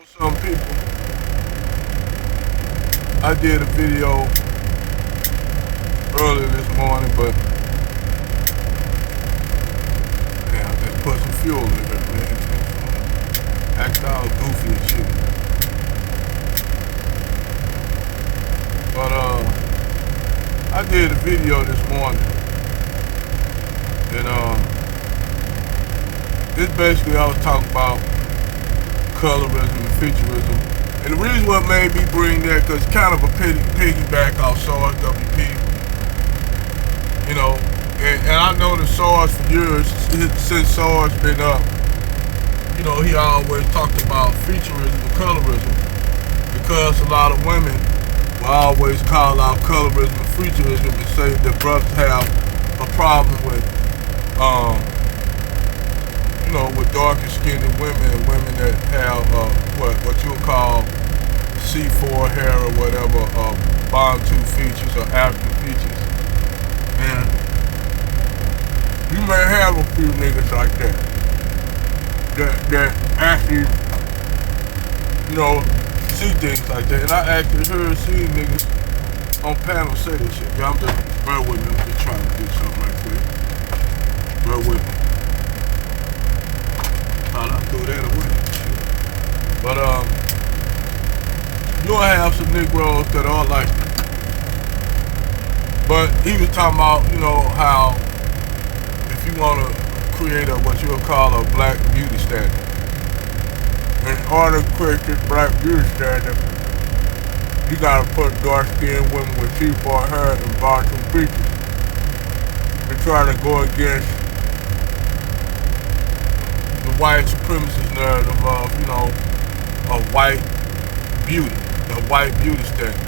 know some people. I did a video earlier this morning, but man, I just put some fuel in it, man. Act all goofy and shit. But I did a video this morning, and this basically I was talking about colorism and featureism. And the reason what made me bring that, because it's kind of a piggyback off SARS WP. You know, and I know the SARS for years, since SARS been up, you know, he always talked about featureism and colorism, because a lot of women will always call out colorism and featureism and say that brothers have a problem with, you know, with darker skinned women and women that have what you would call C4 hair or whatever, Bantu features or African features. And you may have a few niggas like that actually, you know, see things like that. And I actually heard seen niggas on panels say this shit. Yeah, I'm just, bear with me, I'm just trying to do something right quick. Bear with me. I threw that away. But you'll have some Negroes that are like that. But he was talking about, you know, how if you want to create what you would call a black beauty standard, in order to create this black beauty standard, you gotta put dark-skinned women with C4 hair and Bantu features to try to go against the white supremacist narrative of, you know, of white beauty, the white beauty standard.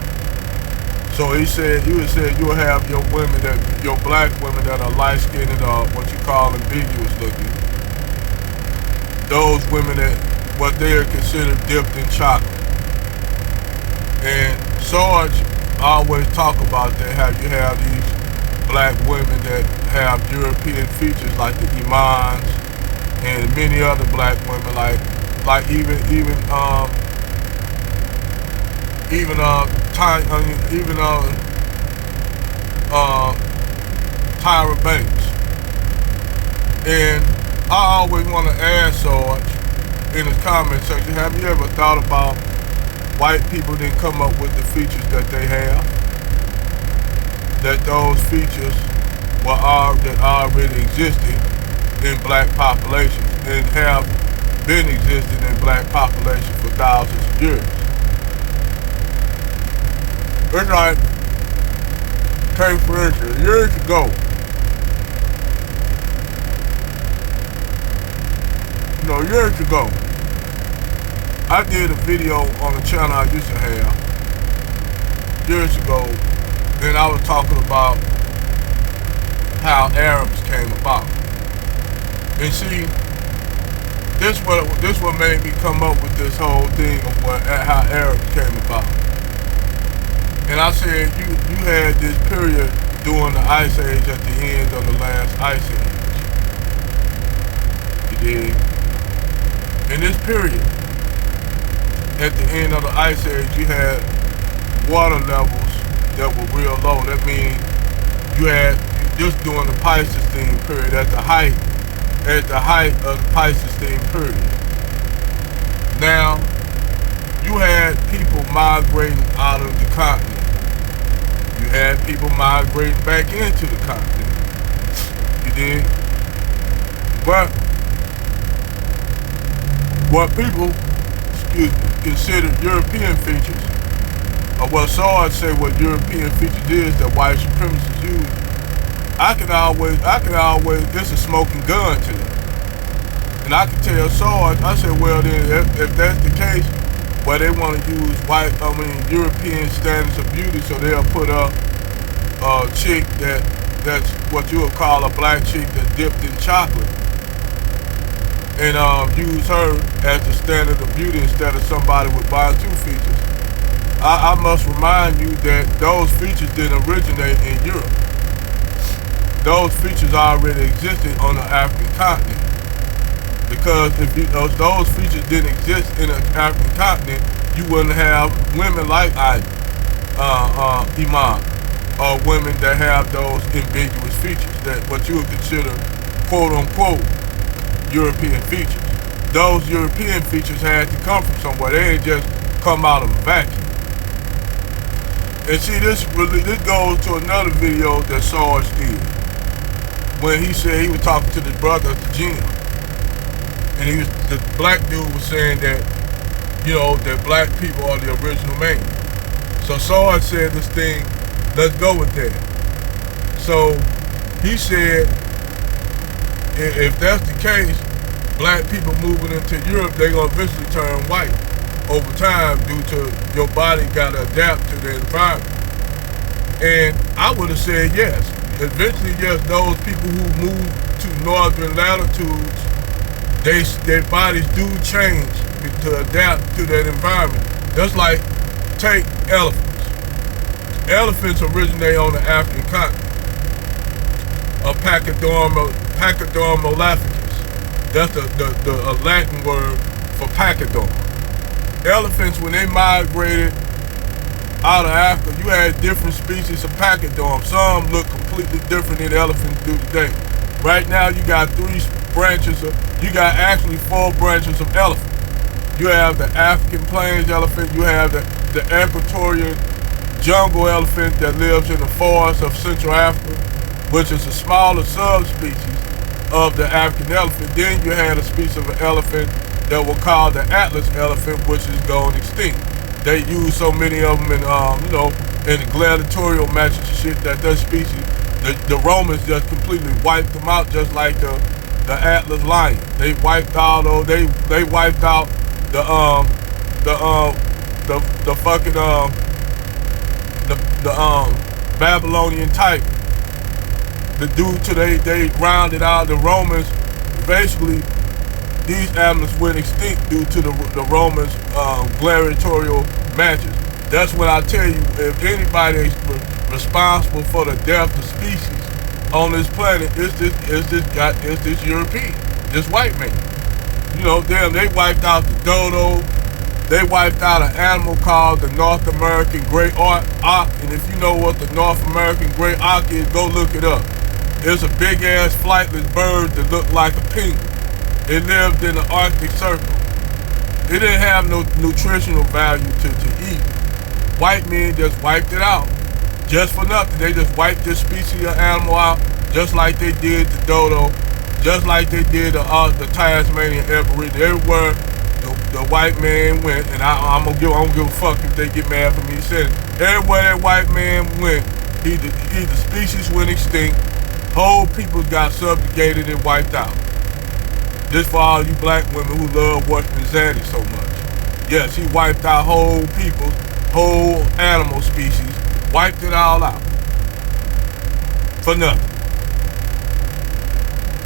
So he said, you will have your women your black women that are light-skinned or what you call ambiguous looking. Those women that, what they are considered dipped in chocolate. And Sarge always talk about that, how you have these black women that have European features like the Imans and many other black women, like even Tyra Banks. And I always want to ask Sarge in his comment section, have you ever thought about white people didn't come up with the features that they have? That those features that already existed in black populations and have been existing in black populations for thousands of years. It's like, take for instance, years ago, I did a video on a channel I used to have years ago, and I was talking about how Arabs came about. And see, this what made me come up with this whole thing of how Arabs came about. And I said, you had this period during the Ice Age at the end of the last Ice Age. You did. In this period, at the end of the Ice Age, you had water levels that were real low. That means you had, just during the Pleistocene period, at the height of the Pleistocene period. Now, you had people migrating out of the continent. You had people migrating back into the continent. You did? But what people, considered European features, or what Sarge say what European features is that white supremacists use, I can always, this is smoking gun to them. And I can tell Sarge, I said, well then, if that's the case, well they want to use European standards of beauty, so they'll put up a chick that's what you would call a black chick that's dipped in chocolate, and use her as the standard of beauty instead of somebody with Bantu features. I must remind you that those features didn't originate in Europe. Those features already existed on the African continent. Because if those features didn't exist in the African continent, you wouldn't have women like Iman, or women that have those ambiguous features, that what you would consider quote unquote European features. Those European features had to come from somewhere. They didn't just come out of a vacuum. And see, this goes to another video that Sarge did, when he said he was talking to the brother at the gym, and the black dude was saying that, you know, that black people are the original man. So Sarge said this thing, let's go with that. So he said, if that's the case, black people moving into Europe, they're gonna eventually turn white over time due to your body gotta adapt to the environment. And I would have said yes. Eventually, yes, those people who move to northern latitudes, their bodies do change to adapt to that environment. Just like, take elephants. Elephants originate on the African continent, of Pachydermolopithecus. That's the Latin word for pachyderm. Elephants, when they migrated out of Africa, you had different species of pachyderm. Some look completely different than elephants do today. Right now, you got actually 4 branches of elephant. You have the African plains elephant, you have the equatorial jungle elephant that lives in the forests of Central Africa, which is a smaller subspecies of the African elephant. Then you had a species of an elephant that were called the Atlas elephant, which is going extinct. They use so many of them in, in the gladiatorial matches and shit that species, the Romans just completely wiped them out, just like the Atlas lion. They wiped out they wiped out the Babylonian tiger. Due to they rounded out the Romans. Basically, these animals went extinct due to the Romans' gladiatorial matches. That's when I tell you, if anybody is responsible for the death of species on this planet, it's this European, this white man. You know, they wiped out the dodo. They wiped out an animal called the North American gray auk. And if you know what the North American gray auk is, go look it up. It's a big-ass flightless bird that looked like a penguin. It lived in the Arctic Circle. It didn't have no nutritional value to eat. White men just wiped it out. Just for nothing. They just wiped this species of animal out, just like they did the dodo, just like they did the Tasmanian Aborigine. Everywhere the white man went, and I don't give a fuck if they get mad for me saying it. Everywhere that white man went, either species went extinct, whole people got subjugated and wiped out. This for all you black women who love watching Zanny so much. Yes, he wiped out whole people, whole animal species, wiped it all out. For nothing.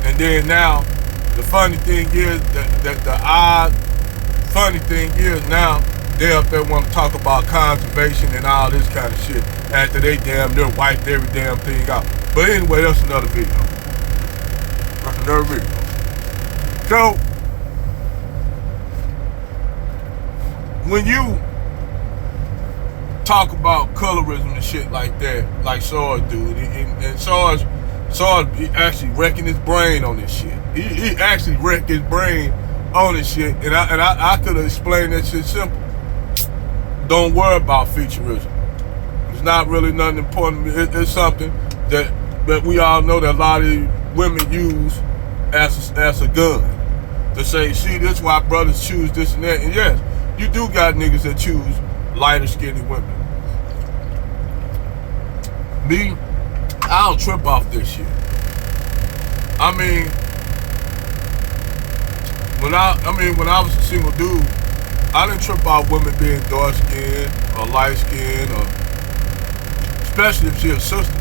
And then now, the funny thing is now, they up there want to talk about conservation and all this kind of shit after they damn near wiped every damn thing out. But anyway, that's another video. So, when you talk about colorism and shit like that, like Sarge dude, and Sarge actually wrecking his brain on this shit. He actually wrecked his brain on this shit, and I could have explained that shit simple. Don't worry about featureism. It's not really nothing important. It's something that we all know that a lot of women use as a gun to say, see, this is why brothers choose this and that. And yes, you do got niggas that choose lighter skinny women. Me, I don't trip off this shit. I mean, when I was a single dude, I didn't trip off women being dark skinned or light skinned, or especially if she's a sister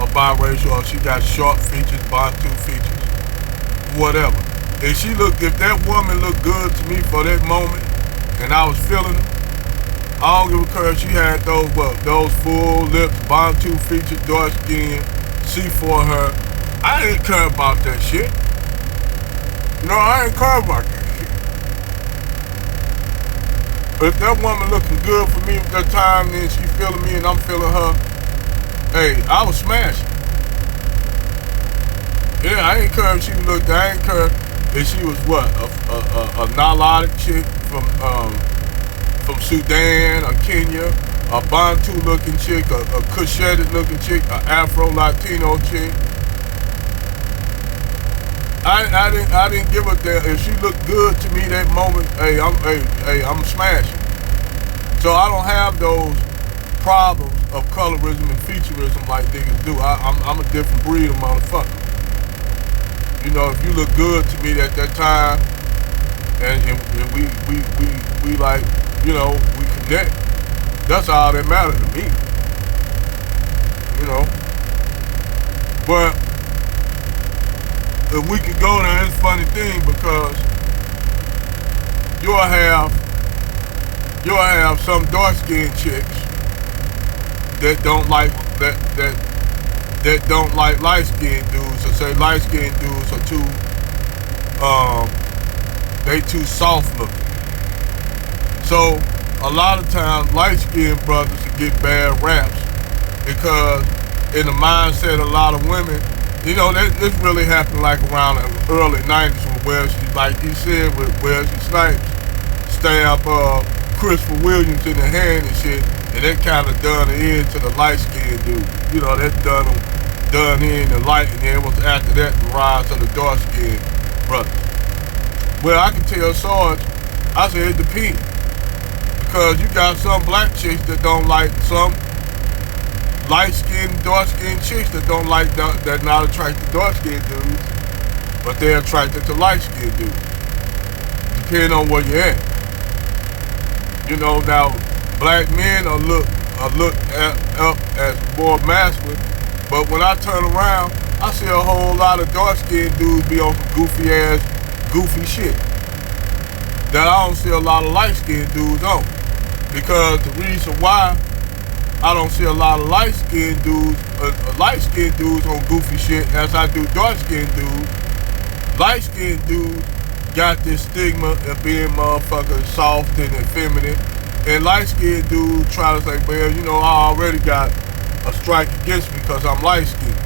or biracial, or she got short features, Bantu features, whatever. If that woman looked good to me for that moment, and I was feeling her, I don't give a care if she had those full lips, Bantu features, dark skin, C4 her. I didn't care about that shit. No, I ain't care about that shit. If that woman looking good for me at that time, then she feeling me and I'm feeling her, hey, I was smashing. Yeah, I ain't care if she looked, I ain't care if she was what, a Nilotic chick from Sudan or Kenya, a Bantu looking chick, a Cushitic looking chick, a Afro Latino chick. I didn't give a damn if she looked good to me that moment. Hey, I'm smashing. So I don't have those problems of colorism and featureism like niggas do. I'm a different breed of motherfucker. You know, if you look good to me at that time, and we like, you know, we connect. That's all that matters to me. You know, but if we could go there, it's a funny thing because you'll have some dark-skinned chicks that don't like that don't like light-skinned dudes, or say light-skinned dudes are too soft looking. So a lot of times light-skinned brothers get bad raps because in the mindset of a lot of women, you know, this really happened like around the early 90s with Wesley, like he said, with Wesley Snipes stab Christopher Williams in the hand and shit, and that kind of done the end to the light-skinned dude. You know, that done in the light, and then it was after that the rise of the dark-skinned brothers. Well, I can tell Sarge, I said it depends. Because you got some black chicks that don't like some light-skinned, dark-skinned chicks that don't like, that not attracted to dark-skinned dudes, but they're attracted to light-skinned dudes. Depending on where you're at. You know, now, black men are looked up as more masculine, but when I turn around, I see a whole lot of dark-skinned dudes be on some goofy shit that I don't see a lot of light-skinned dudes on. Because the reason why I don't see a lot of light-skinned dudes on goofy shit as I do dark-skinned dudes. Light-skinned dudes got this stigma of being motherfuckers soft and effeminate, and light-skinned dudes try to say, well, you know, I already got a strike against me because I'm light-skinned.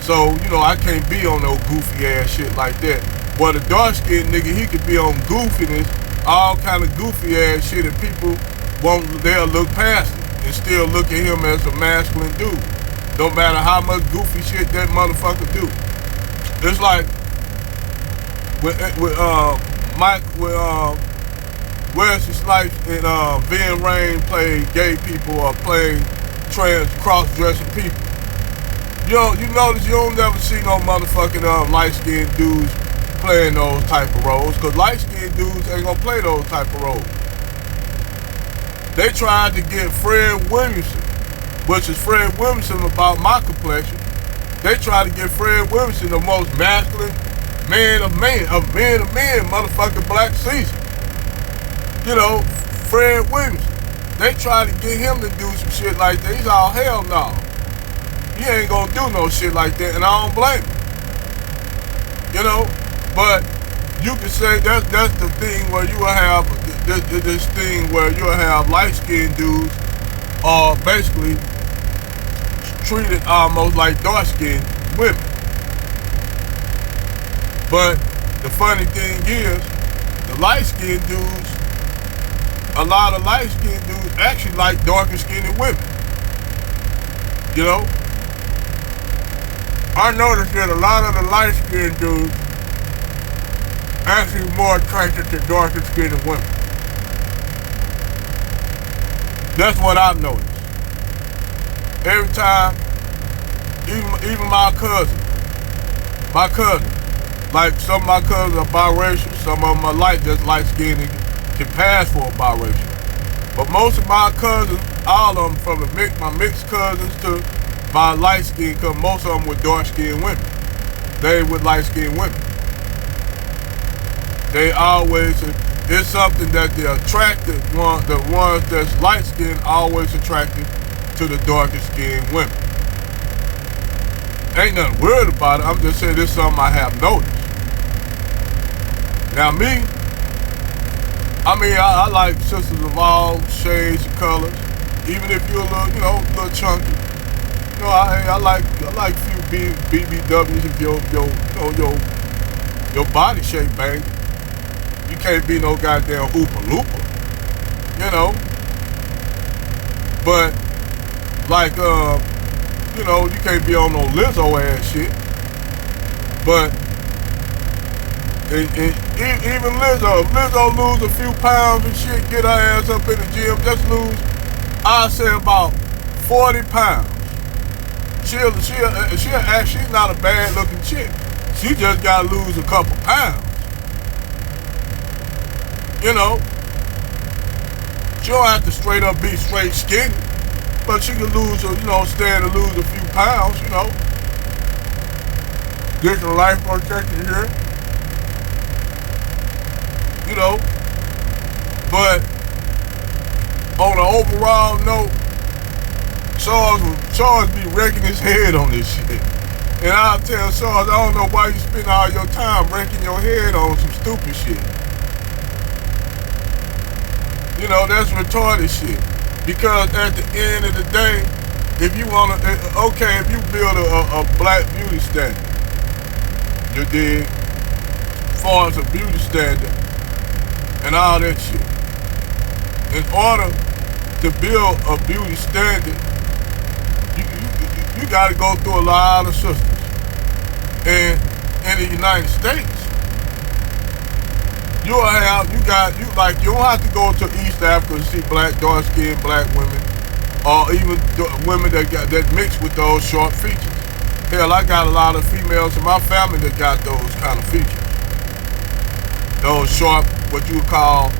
So, you know, I can't be on no goofy ass shit like that. But a dark-skinned nigga, he could be on goofiness, all kind of goofy ass shit, and people they'll look past it and still look at him as a masculine dude. No matter how much goofy shit that motherfucker do. It's like with Wesley Snipes and Vin Rain played gay people or played trans cross-dressing people. You notice you don't never see no motherfucking light-skinned dudes playing those type of roles, because light-skinned dudes ain't gonna play those type of roles. They tried to get Fred Williamson, which is Fred Williamson about my complexion. They tried to get Fred Williamson, the most masculine man of men, motherfucking Black Caesar. You know, Fred Williamson. They tried to get him to do some shit like that. He's all, hell no. He ain't gonna do no shit like that, and I don't blame him. You know, but you can say that's the thing where you will have this thing where you'll have light-skinned dudes are basically treated almost like dark-skinned women. But the funny thing is, the light-skinned dudes, a lot of light-skinned dudes actually like darker-skinned women. You know? I noticed that a lot of the light-skinned dudes actually more attracted to darker-skinned women. That's what I've noticed. Every time, even my cousin, like some of my cousins are biracial, some of them are just light-skinned and can pass for a biracial. But most of my cousins, all of them from my mixed cousins to my light-skinned cousins, most of them were dark-skinned women. They were light-skinned women. They always, it's something that the ones that's light-skinned always attracted to the darker-skinned women. Ain't nothing weird about it. I'm just saying this is something I have noticed. Now me, I like sisters of all shades and colors. Even if you're a little, a little chunky. I like a few BBWs if your body shape, baby. You can't be no goddamn Oopa Loopa, But like, you can't be on no Lizzo ass shit. But even Lizzo lose a few pounds and shit, get her ass up in the gym, just lose, I say about 40 pounds. She's not a bad looking chick. She just gotta lose a couple pounds. She don't have to straight up be straight skinny, but she can lose, stand to lose a few pounds, Get your life protection here. But on an overall note, Charles be wrecking his head on this shit. And I'll tell Charles, I don't know why you spend all your time wrecking your head on some stupid shit. That's retarded shit. Because at the end of the day, if you want to, if you build a black beauty standard, you dig, as far as a beauty standard and all that shit. In order to build a beauty standard, you got to go through a lot of systems. And in the United States, you don't have to go to East Africa to see dark-skinned black women, or even women that mix with those short features. Hell, I got a lot of females in my family that got those kind of features. Those short, what you would call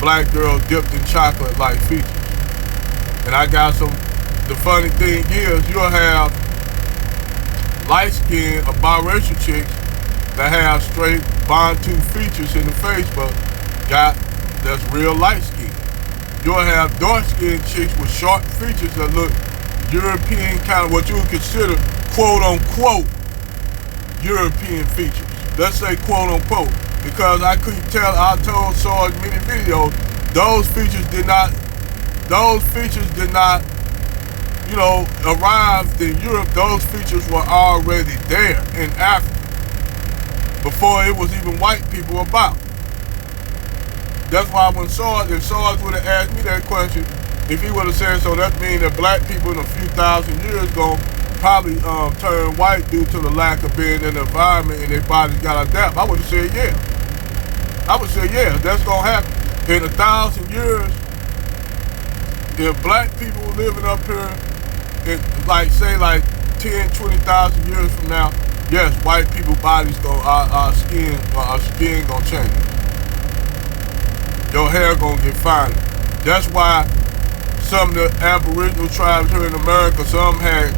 black girl dipped in chocolate-like features. And I got some. The funny thing is, you'll have light-skinned or biracial chicks that have straight Bantu features in the face, but that's real light-skinned. You'll have dark-skinned chicks with short features that look European, kind of what you would consider quote-unquote European features. Let's say quote-unquote, because I told Sarge many videos, those features did not, arrive in Europe. Those features were already there in Africa before it was even white people about. That's why if Sarge would have asked me that question, if he would have said, so that means that black people in a few thousand years gonna probably turn white due to the lack of being in the environment and their bodies gotta adapt, I would have said yeah. I would say yeah, that's gonna happen. In 1,000 years, if black people were living up here, like 10, 20,000 years from now, yes, white people's bodies our skin gonna change. Your hair gonna get finer. That's why some of the Aboriginal tribes here in America, some had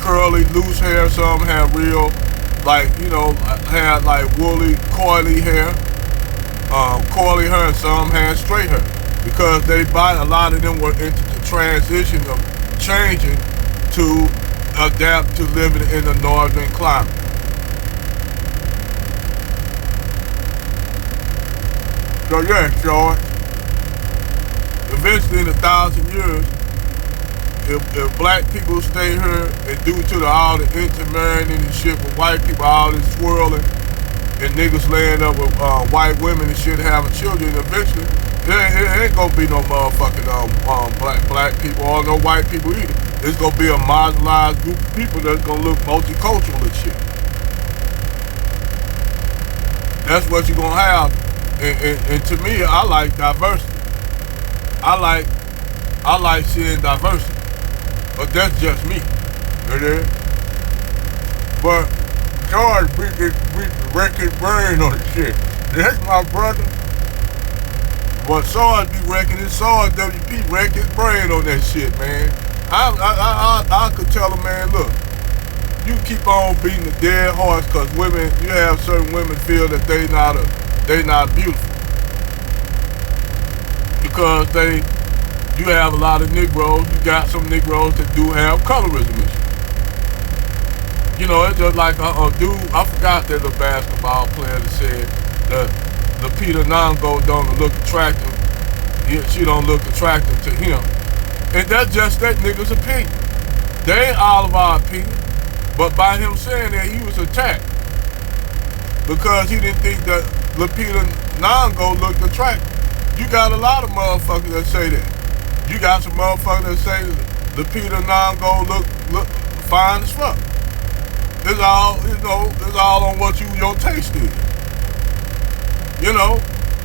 curly, loose hair, some had real, had woolly, coily hair, and some had straight hair. Because a lot of them were into the transition of changing to adapt to living in the northern climate. So yeah, George, eventually in 1,000 years, if black people stay here and due to all the intermarrying and shit with white people, all this swirling, and niggas laying up with white women and shit having children, eventually, it ain't gonna be no motherfucking black people or no white people either. It's gonna be a marginalized group of people that's gonna look multicultural and shit. That's what you're gonna have. And to me, I like diversity. I like seeing diversity. But that's just me. But George wreck his brain on the shit. That's my brother. But Sarge be wrecking his Sarge WP wreck his brain on that shit, man. I could tell him, man, look, you keep on beating the dead horse, cause women, you have certain women feel that they not beautiful. Because you have a lot of Negroes, you got some Negroes that do have colorism issues. You know, it's just like a dude, I forgot that the basketball player that said that Lupita Nyong'o don't look attractive. She don't look attractive to him. And that's just that nigga's opinion. They ain't all of our opinion. But by him saying that, he was attacked. Because he didn't think that Lupita Nyong'o looked attractive. You got a lot of motherfuckers that say that. You got some motherfuckers that say Lupita Nyong'o look fine as fuck. It's all, it's all on what your taste is. You know,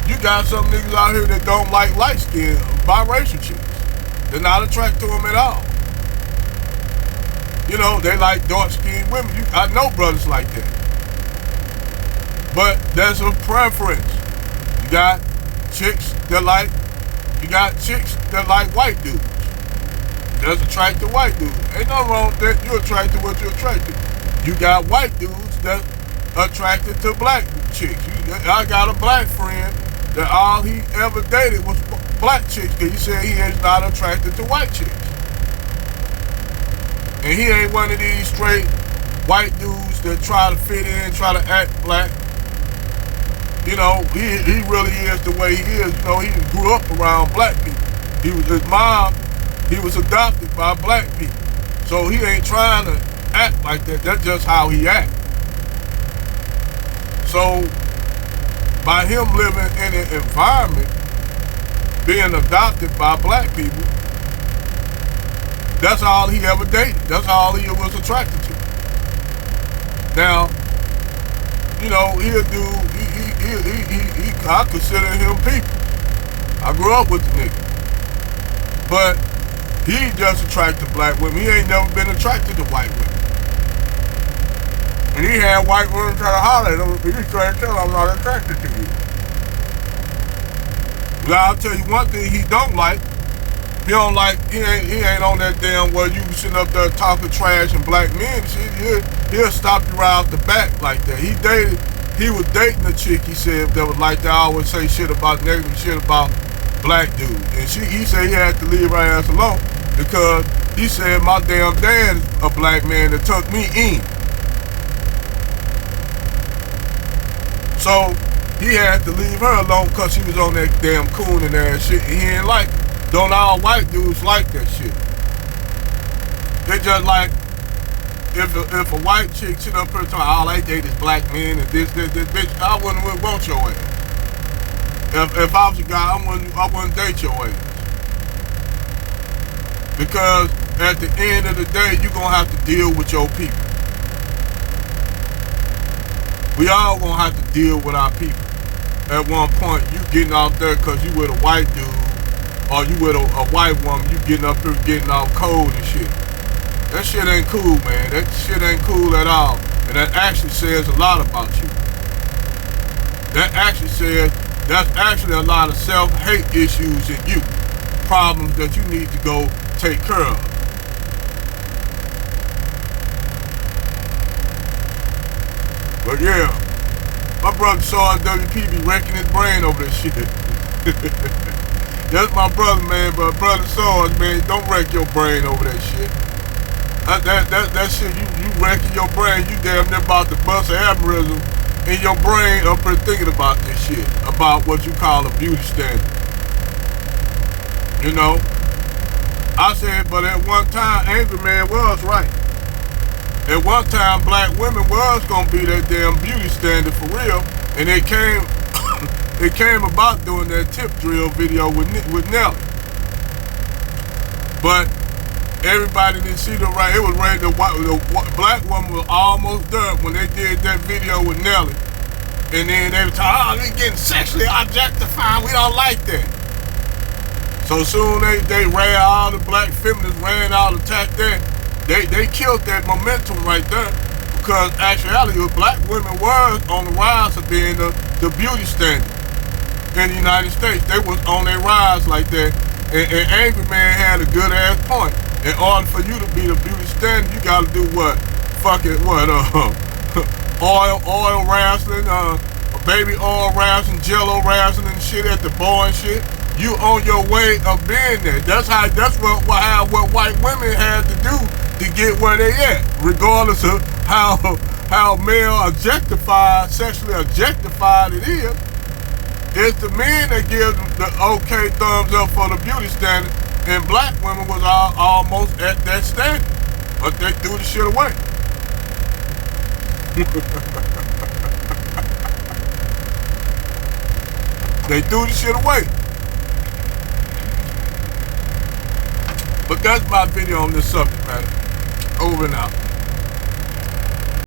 you got some niggas out here that don't like light-skinned, biracial chicks. They're not attracted to them at all. You know, they like dark-skinned women. I know brothers like that. But there's a preference. You got chicks that like white dudes. That's attracted to white dudes. Ain't nothing wrong with that. You're attracted to what you're attracted to. You got white dudes that attracted to black chicks. I got a black friend that all he ever dated was black chicks because he said he is not attracted to white chicks. And he ain't one of these straight white dudes that try to fit in, try to act black. You know, he really is the way he is. You know, he grew up around black people. His mom, he was adopted by black people. So he ain't trying to act like that. That's just how he acts. So by him living in an environment, being adopted by black people, that's all he ever dated. That's all he was attracted to. Now, you know, I consider him people. I grew up with the nigga. But he just attracted to black women. He ain't never been attracted to white women. And he had white women try to holler at him, but he's trying to tell him I'm not attracted to you. Well, I'll tell you one thing he don't like. He ain't on that damn where you sitting up there talking trash and black men and shit. He'll stop you right off the back like that. He was dating a chick, he said, that was like that, always say shit about negative shit about black dudes. And he said he had to leave her ass alone because he said my damn dad is a black man that took me in. So he had to leave her alone because she was on that damn cooning ass shit and he ain't like it. Don't all white dudes like that shit. They just like, if a white chick sit up here talking, all I date is black men and this, bitch, I wouldn't want your ass. If I was a guy, I wouldn't date your ass. Because at the end of the day, you're gonna have to deal with your people. We all gonna have to deal with our people. At one point, you getting out there because you with a white dude, or you with a white woman, you getting up here getting all cold and shit. That shit ain't cool, man. That shit ain't cool at all. And that actually says a lot about you. That actually says, that's actually a lot of self-hate issues in you. Problems that you need to go take care of. But yeah, my brother Sean WP be wrecking his brain over this shit. That's my brother, man, but brother Sean, man, don't wreck your brain over that shit. That shit, you wrecking your brain, you damn near about to bust an aneurysm in your brain up here thinking about this shit, about what you call a beauty standard. You know? I said, but at one time, Angry Man was right. At one time, black women was gonna be that damn beauty standard for real, and it came about doing that tip drill video with Nelly. But everybody didn't see the right. It was right. The black woman was almost done when they did that video with Nelly, and then they were talking, they getting sexually objectified. We don't like that. So soon they ran, all the black feminists ran out, attacked that. They killed that momentum right there, because actually black women were on the rise of being the beauty standard in the United States. They was on their rise like that, and Angry Man had a good ass point. In order for you to be the beauty standard, you gotta do what? Oil wrestling, baby oil wrestling, jello wrestling and shit at the bar and shit. you on your way of being there. That's what white women had to do to get where they at, regardless of how male sexually objectified it is. It's the men that give the okay thumbs up for the beauty standard, and black women was almost at that standard, but they threw the shit away. They threw the shit away. But that's my video on this subject matter. Over and out.